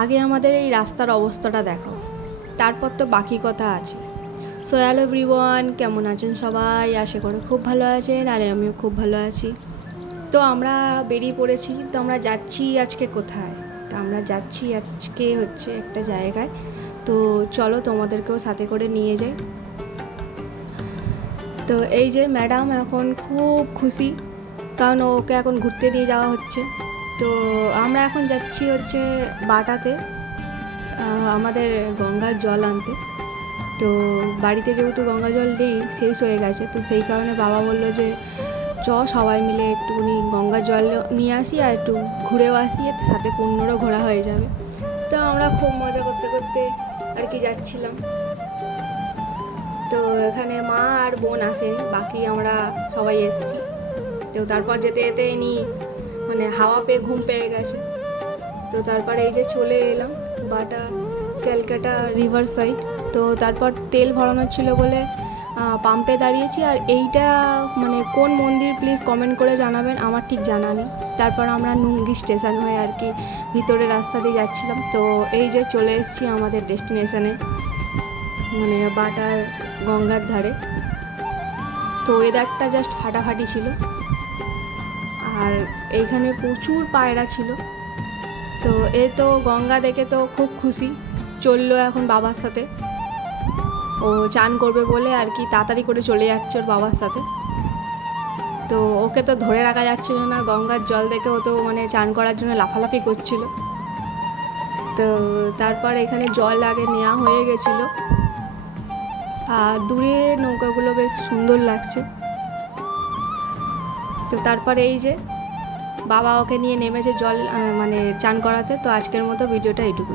আগে আমাদের এই রাস্তার অবস্থাটা দেখো, তারপর তো বাকি কথা আছে। সো হ্যালো এভরিওয়ান, কেমন আছেন সবাই? আশা করি খুব ভালো আছেন, আর আমিও খুব ভালো আছি। তো আমরা বেরিয়ে পড়েছি। তো আমরা যাচ্ছি আজকে কোথায়? তো আমরা যাচ্ছি আজকে হচ্ছে একটা জায়গায়। তো চলো তোমাদেরকেও সাথে করে নিয়ে যাই। তো এই যে ম্যাডাম এখন খুব খুশি, কারণ ওকে এখন ঘুরতে নিয়ে যাওয়া হচ্ছে। তো আমরা এখন যাচ্ছি হচ্ছে বাটাতে আমাদের গঙ্গার জল আনতে। তো বাড়িতে যেহেতু গঙ্গা জল নেই, শেষ হয়ে গেছে, তো সেই কারণে বাবা বললো যে সবাই মিলে একটুখানি গঙ্গার জল নিয়ে আসি আর একটু ঘুরেও আসি, সাথে পুণ্যরও ঘোরা হয়ে যাবে। তো আমরা খুব মজা করতে করতে আর কি যাচ্ছিলাম। তো এখানে মা আর বোন আসেনি, বাকি আমরা সবাই এসেছি। তো তারপর যেতে যেতে মানে হাওয়া পেয়ে ঘুম পেয়ে গেছে। তো তারপরে এই যে চলে এলাম বাটা ক্যালকাটা রিভার সাইড। তো তারপর তেল ভরানোর ছিল বলে পাম্পে দাঁড়িয়েছি। আর এইটা মানে কোন মন্দির প্লিজ কমেন্ট করে জানাবেন, আমার ঠিক জানা নেই। তারপর আমরা নুঙ্গি স্টেশন হয়ে আর কি ভিতরে রাস্তা দিয়ে যাচ্ছিলাম। তো এই যে চলে এসেছি আমাদের ডেস্টিনেশনে, মানে বাটার গঙ্গার ধারে। তো ওয়েদারটা জাস্ট ফাটাফাটি ছিল, আর এইখানে প্রচুর পায়রা ছিল। তো এ তো গঙ্গা দেখে তো খুব খুশি, চললো এখন বাবার সাথে। ও চান করবে বলে আর কি তাড়াতাড়ি করে চলে যাচ্ছে ওর বাবার সাথে। তো ওকে তো ধরে রাখা যাচ্ছিল না, গঙ্গার জল দেখে ও তো মানে চান করার জন্য লাফালাফি করছিল। তো তারপর এখানে জল আগে নেওয়া হয়ে গেছিলো, আর দূরে নৌকাগুলো বেশ সুন্দর লাগছে। তো তারপরে এই যে বাবা ওকে নিয়ে নেমেছে জল মানে চান করাতে। তো আজকের মতো ভিডিওটা এইটুকু।